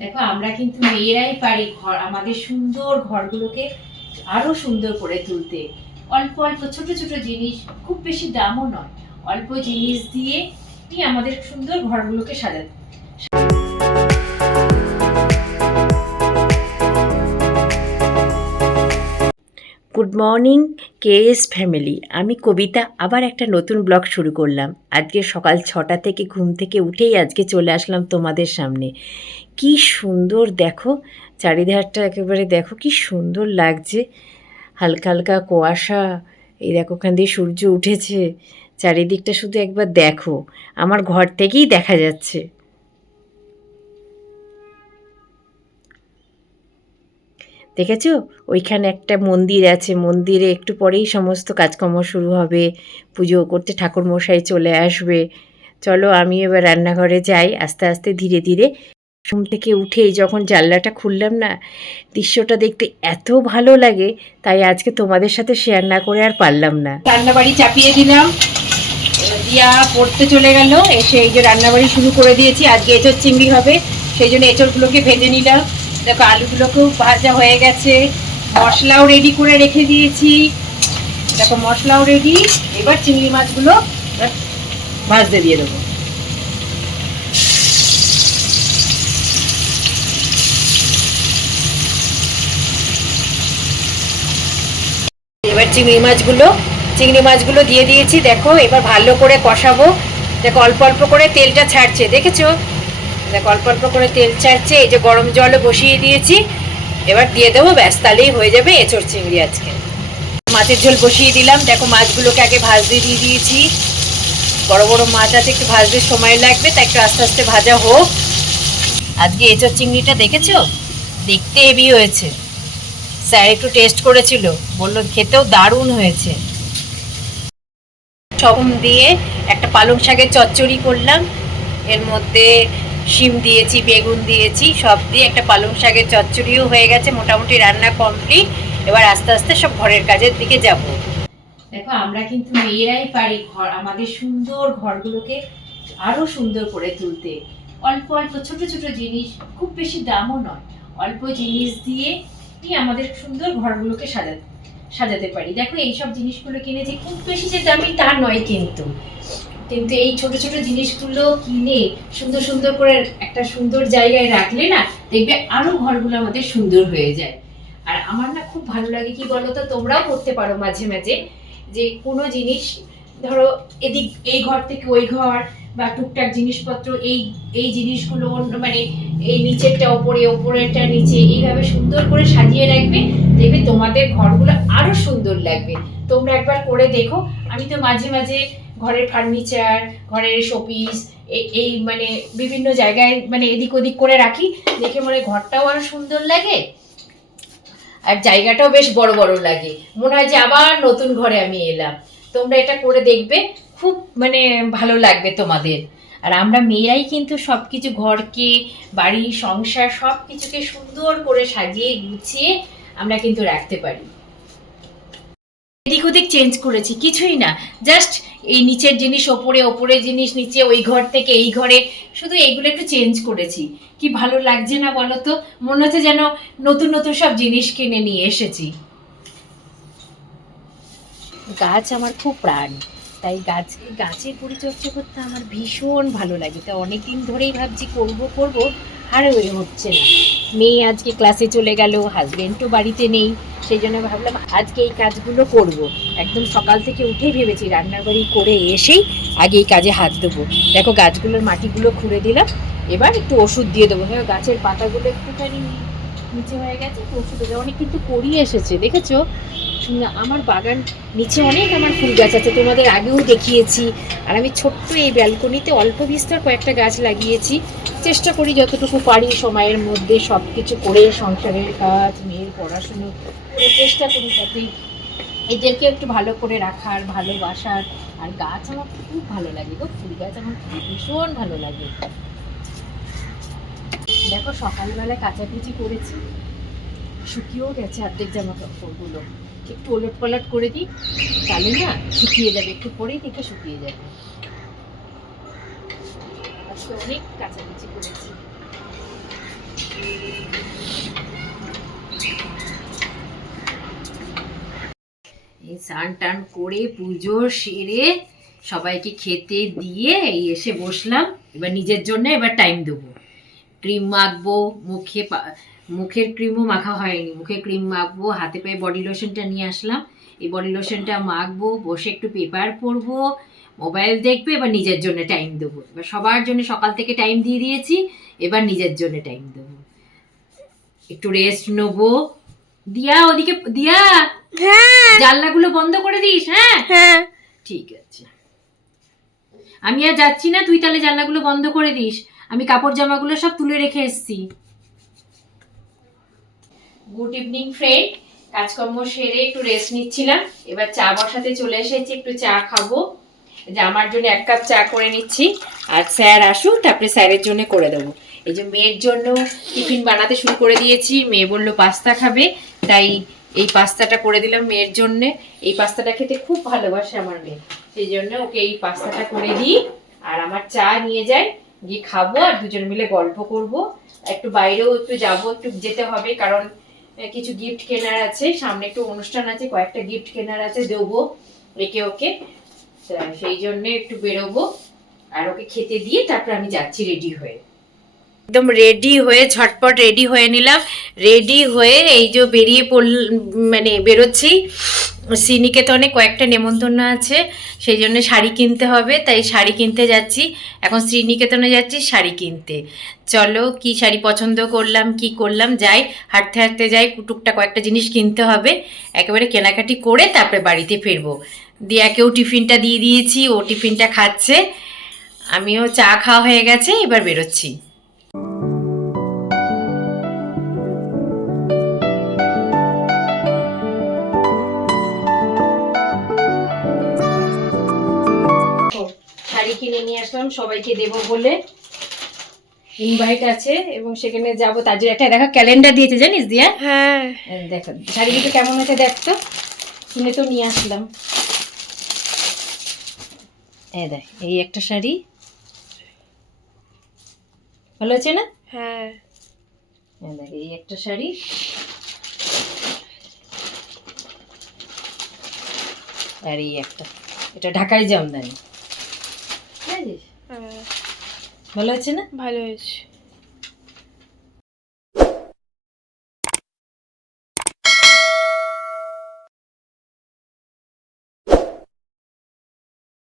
দেখো, আমরা কিন্তু মেয়েরাই পারি ঘর, আমাদের সুন্দর ঘরগুলোকে আরও সুন্দর করে তুলতে। অল্প অল্প ছোট ছোট জিনিস, খুব বেশি দামও নয়। অল্প জিনিস দিয়ে আমাদের সুন্দর ঘরগুলোকে সাজাতে গুড মর্নিং কেএস ফ্যামিলি আমি কবিতা, আবার একটা নতুন ব্লগ শুরু করলাম। আজকে সকাল ছটা থেকে ঘুম থেকে উঠেই আজকে চলে আসলাম তোমাদের সামনে। কি সুন্দর, দেখো, চারিধারটা একেবারে দেখো, কি সুন্দর লাগছে। হালকা হালকা কুয়াশা, এই দেখো, ওখান দিয়ে সূর্য উঠেছে। চারিদিকটা শুধু একবার দেখো, আমার ঘর থেকেই দেখা যাচ্ছে। দেখেছ? ওইখানে একটা মন্দির আছে, মন্দিরে একটু পরেই সমস্ত কাজকর্ম শুরু হবে। পুজো করতে ঠাকুর মশাই চলে আসবে। চলো, আমি এবার রান্নাঘরে যাই, আস্তে আস্তে ধীরে ধীরে ঘুম থেকে উঠেই যখন জানলাটা খুললাম না, দৃশ্যটা দেখতে এত ভালো লাগে, তাই আজকে তোমাদের সাথে শেয়ার না করে আর পারলাম না। রান্নাবাড়ি চাপিয়ে দিলাম দিয়া পড়তে চলে গেল, এসে এই যে রান্নাবাড়ি শুরু করে দিয়েছি, আজকে এঁচড় চিংড়ি হবে, সেই জন্য এঁচড়গুলোকে ভেজে নিলাম। দেখো, আলুগুলোকেও ভাজা হয়ে গেছে, মশলাও রেডি করে রেখে দিয়েছি। দেখো, মশলাও রেডি এবার চিংড়ি মাছগুলো ভাজতে দিয়ে দেবো। এবার চিংড়ি মাছগুলো চিংড়ি মাছগুলো দিয়ে দিয়েছি, দেখো, এবার ভালো করে কষাবো। দেখো, অল্প অল্প করে তেলটা ছাড়ছে, দেখেছ? দেখো, অল্প অল্প করে তেল ছাড়ছে, এই যে গরম জলে বসিয়ে দিয়েছি। এবার দিয়ে দেবো, ব্যাস, তাহলেই হয়ে যাবে এঁচড় চিংড়ি আজকে। মাছের ঝোল বসিয়ে দিলাম, দেখো, মাছগুলোকে আগে ভাজতে দিয়ে দিয়েছি। বড় বড় মাছ আছে, একটু ভাজতে সময় লাগবে তাই একটু আস্তে আস্তে ভাজা হোক। আজকে এঁচড় চিংড়িটা দেখেছ? দেখতে হেভি হয়েছে। স্যার একটু টেস্ট করেছিল। বলল, খেতেও দারুণ হয়েছে। সবম দিয়ে একটা পালং শাকের চচ্চড়ি করলাম। এর মধ্যে শিম দিয়েছি, বেগুন দিয়েছি, সব দিয়ে একটা পালং শাকের চচ্চড়িও হয়ে গেছে, মোটামুটি রান্না কমপ্লিট এবার আস্তে আস্তে সব ঘরের কাজের দিকে যাব। দেখো, আমরা কিন্তু মেয়েরাই পারি ঘর, আমাদের সুন্দর ঘরগুলোকে আরও সুন্দর করে তুলতে। অল্প অল্প ছোট ছোট জিনিস, খুব বেশি দামও নয়। অল্প জিনিস দিয়ে আমাদের সুন্দর ঘরগুলোকে সাজাতে সাজাতে পারি। দেখো, এইসব জিনিসগুলো কিনে যে খুব বেশি যে দামি তা নয় কিন্তু। কিন্তু এই ছোট ছোট জিনিসগুলো কিনে সুন্দর সুন্দর করে একটা সুন্দর জায়গায় রাখলে না, দেখবে আরও ঘরগুলো আমাদের সুন্দর হয়ে যায়। আর আমার না খুব ভালো লাগে, কি বলো তো তোমরাও করতে পারো মাঝে মাঝে যে কোনো জিনিস, ধরো, এদিক, এই ঘর থেকে ওই ঘর বা টুকটাক জিনিসপত্র, এই এই জিনিসগুলো মানে এই নিচেরটা ওপরে, ওপরেরটা নিচে, এইভাবে সুন্দর করে সাজিয়ে রাখবে। দেখবে তোমাদের ঘরগুলো আরও সুন্দর লাগবে। তোমরা একবার করে দেখো। আমি তো মাঝে মাঝে ঘরের ফার্নিচার, ঘরের শোপিস এই মানে বিভিন্ন জায়গায় মানে এদিক ওদিক করে রাখি। দেখে মনে ঘরটাও আরও সুন্দর লাগে। আর জায়গাটাও বেশ বড় বড় লাগে। মনে হয় যে আবার নতুন ঘরে আমি এলাম। তোমরা এটা করে দেখবে। খুব মানে ভালো লাগবে তোমাদের। আর আমরা মেয়েরাই কিন্তু সব কিছু ঘরকে, বাড়ি, সংসার সব কিছুকে সুন্দর করে সাজিয়ে গুছিয়ে আমরা কিন্তু রাখতে পারি। এদিক ওদিক চেঞ্জ করেছি, কিছুই না। জাস্ট এই নিচের জিনিস, ওপরে ওপরে জিনিস, নিচে ওই ঘর থেকে এই ঘরে, শুধু এইগুলো একটু চেঞ্জ করেছি। কি ভালো লাগছে না বলো তো মনে হচ্ছে যেন নতুন নতুন সব জিনিস কিনে নিয়ে এসেছি। গাছ আমার খুব প্রাণ। তাই গাছ, গাছের পরিচর্যা করতে আমার ভীষণ ভালো লাগে। তাই অনেকদিন ধরেই ভাবছি করব করব, আর হয়ে হচ্ছে না। মেয়ে আজকে ক্লাসে চলে গেল হাজব্যান্ডও বাড়িতে নেই, সেই জন্য ভাবলাম আজকে এই কাজগুলো করব। একদম সকাল থেকে উঠেই ভেবেছি রান্নার বাড়ি করে এসেই আগে এই কাজে হাত দেবো। দেখো গাছগুলোর মাটিগুলো খুঁড়ে দিলাম, এবার একটু ওষুধ দিয়ে দেবো। হ্যাঁ গাছের পাতাগুলো একটুখানি নিচে হয়ে গেছে ওষুধ দেবো অনেক কিন্তু করিয়ে এসেছে। দেখেছ? আমার বাগান, নিচে অনেক আমার ফুল গাছ আছে, তোমাদের আগেও দেখিয়েছি। আর আমি ছোট্ট এই ব্যালকনিতে অল্প বিস্তর কয়েকটা গাছ লাগিয়েছি। চেষ্টা করি যতটুকু পারি সময়ের মধ্যে সব কিছু করে সংসারের কাজ, মেয়ের পড়াশুনো চেষ্টা করি যাতে এদেরকে একটু ভালো করে রাখার, ভালোবাসার। আর গাছ আমার খুব ভালো লাগে গো, ফুল গাছ আমার ভীষণ ভালো লাগে। দেখো, সকালবেলায় কাচাকুচি করেছি। শুকিয়েও গেছে অর্ধেক জামা কাপড়গুলো। একটু ওলট পালট করে দিই, তাহলে না শুকিয়ে যাবে, একটু পরেই দেখে শুকিয়ে যাবে। অনেক কাচাকুচি করেছি। এই স্নান টান করে, পুজো সেরে সবাইকে খেতে দিয়ে এসে বসলাম। এবার নিজের জন্য এবার টাইম দেবো। ক্রিম মাখবো মুখে মুখের ক্রিমও মাখা হয়নি। মুখে ক্রিম মাখবো হাতে পায়ে বডি লোশনটা নিয়ে আসলাম। এই বডি লোশনটা মাখবো বসে একটু পেপার পড়ব মোবাইল দেখবে এবার নিজের জন্য টাইম দেবো। এবার সবার জন্য সকাল থেকে টাইম দিয়ে দিয়েছি এবার নিজের জন্য টাইম দেবো। একটু রেস্ট নেব। দিয়া ওদিকে দিয়া! হ্যাঁ। জানলাগুলো বন্ধ করে দিস হ্যাঁ? হ্যাঁ। ঠিক আছে। আমি আর যাচ্ছি না তুই তাহলে জানলাগুলো বন্ধ করে দিস। আমি কাপড় জামাগুলো সব তুলে রেখে এসেছি। গুড ইভিনিং ফ্রেন্ড কাজকর্ম সেরে একটু রেস্ট নিচ্ছিলাম। এবার চা বসাতে চলে এসেছি, একটু চা খাব। যে আমার জন্য এক কাপ চা করে নিচ্ছি। আর স্যার আসুক, তারপরে স্যারের জন্য করে দেবো। এই যে মেয়ের জন্য টিফিন বানাতে শুরু করে দিয়েছি। মেয়ে বলল, পাস্তা খাবে। তাই এই পাস্তাটা করে দিলাম মেয়ের জন্য। এই পাস্তাটা খেতে খুব ভালোবাসে আমার মেয়ে। সেই জন্য ওকে এই পাস্তাটা করে দিই। আর আমার চা নিয়ে যাই। গিয়ে খাব আর দুজন মিলে গল্প করব। একটু বাইরেও একটু যাব, একটু যেতে হবে কারণ কিছু গিফট কেনার আছে। সামনে একটু অনুষ্ঠান আছে, কয়েকটা গিফট কেনার আছে, দেবো একে ওকে। সেই জন্য একটু বেরোবো আর ওকে খেতে দিয়ে তারপর আমি যাচ্ছি রেডি হয়ে। একদম রেডি হয়ে, ঝটপট রেডি হয়ে নিলাম। রেডি হয়ে এই যে বেরিয়ে পড়ল মানে বেরোচ্ছি। শ্রীনিকেতনে কয়েকটা নেমন্তন্ন আছে, সেই জন্য শাড়ি কিনতে হবে, তাই শাড়ি কিনতে যাচ্ছি। এখন শ্রীনিকেতনে যাচ্ছি শাড়ি কিনতে। চলো, কি শাড়ি পছন্দ করলাম, কি করলাম, যাই, হাঁটতে হাঁটতে যাই টুকটা কয়েকটা জিনিস কিনতে হবে। একেবারে কেনাকাটি করে তারপরে বাড়িতে ফিরবো। দিয়ে একেও টিফিনটা দিয়ে দিয়েছি, ও টিফিনটা খাচ্ছে। আমিও চা খাওয়া হয়ে গেছে, এবার বেরোচ্ছি। শাড়ি কিনে নিয়ে আসলাম সবাইকে দেব বলে ইনভাইট আছে এবং সেখানে যাব। তার জন্য একটা দেখা ক্যালেন্ডার দিয়েছে জানিস দিয়া? হ্যাঁ। দেখো শাড়িগুলো কেমন আছে দেখতো কিনে তো নিয়ে আসলাম। এই দেখ এই একটা শাড়ি। ভালো আছে না? হ্যাঁ। এই দেখ এই একটা শাড়ি। আর এই একটা। এটা ঢাকাই জামদানি ভালো আছে না? ভালো হয়েছে।